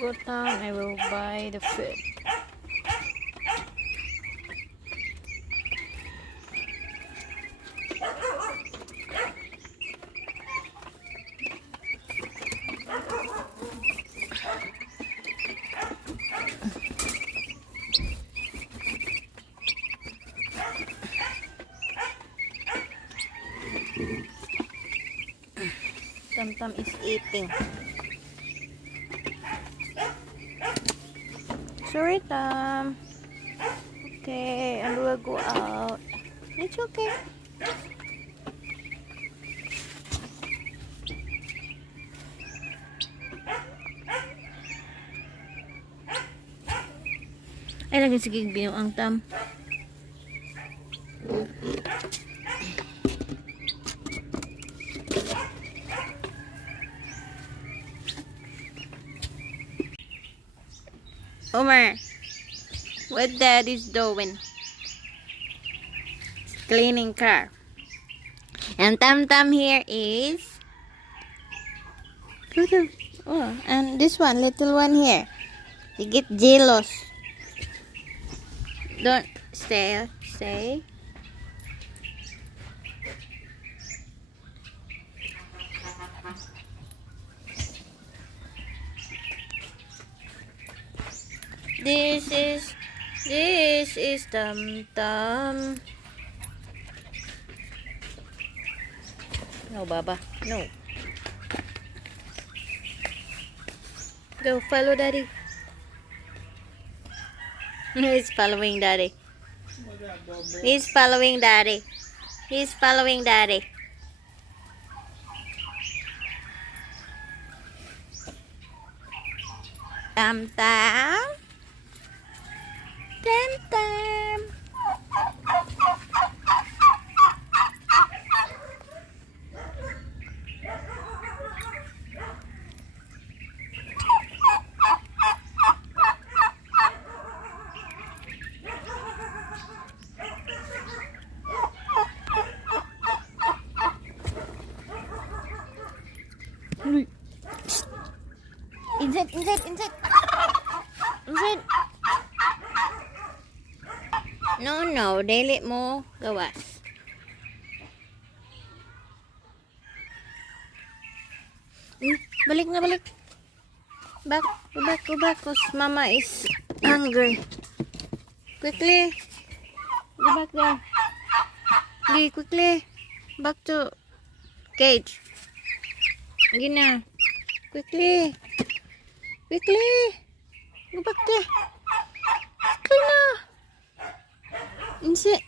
go down, I will buy the food. Tam is eating. Sorry, Tam. Okay, and we'll go out. It's okay. Ay, lagi sige binuang Tam. Omar, what Daddy's doing? Cleaning car. And Tam here is. Oh, and this one, little one here. You get jealous. Don't stay. This is Tam. No, Baba. No. Go follow Daddy. He's following Daddy. He's following Daddy. He's following Daddy. Tam. Inside. No, dili mo gawas. Balik. Go back, cause Mama is hungry. Quickly. Go back there. Okay, quickly. Back to cage. Gina. Quickly. Go back there. Quickly na. Inside.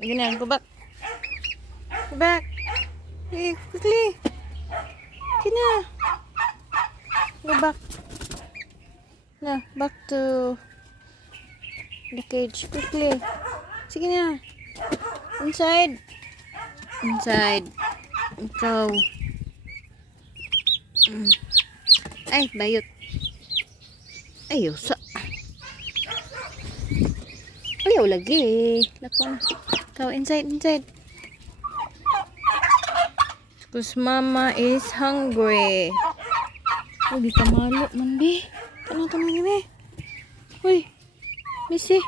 Gina, go back. Hey, quickly. Gina. Go back. No, back to the cage. Quickly. Sige na. Inside. Ikaw. Ay, bayot. Ayusa. Ayaw lagi. Lakon. Ikaw, inside. Because Mama is hungry. Uy, di ka malo man, be. Tanong ni, be. Uy, Macy.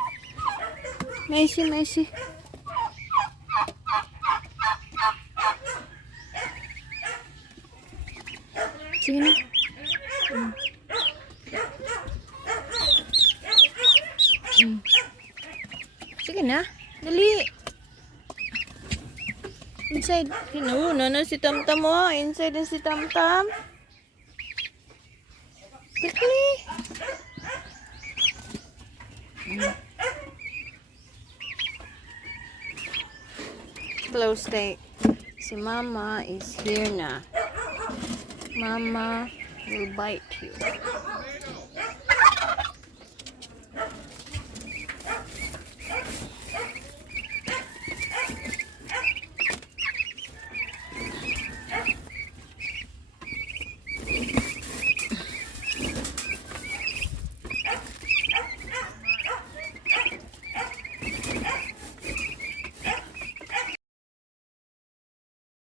Sige na. Sige na. Dali. Inside. Hinauna na si Tam mo. Inside na si Tam. Quickly. Close day. Si Mama is here na. Mama will bite you.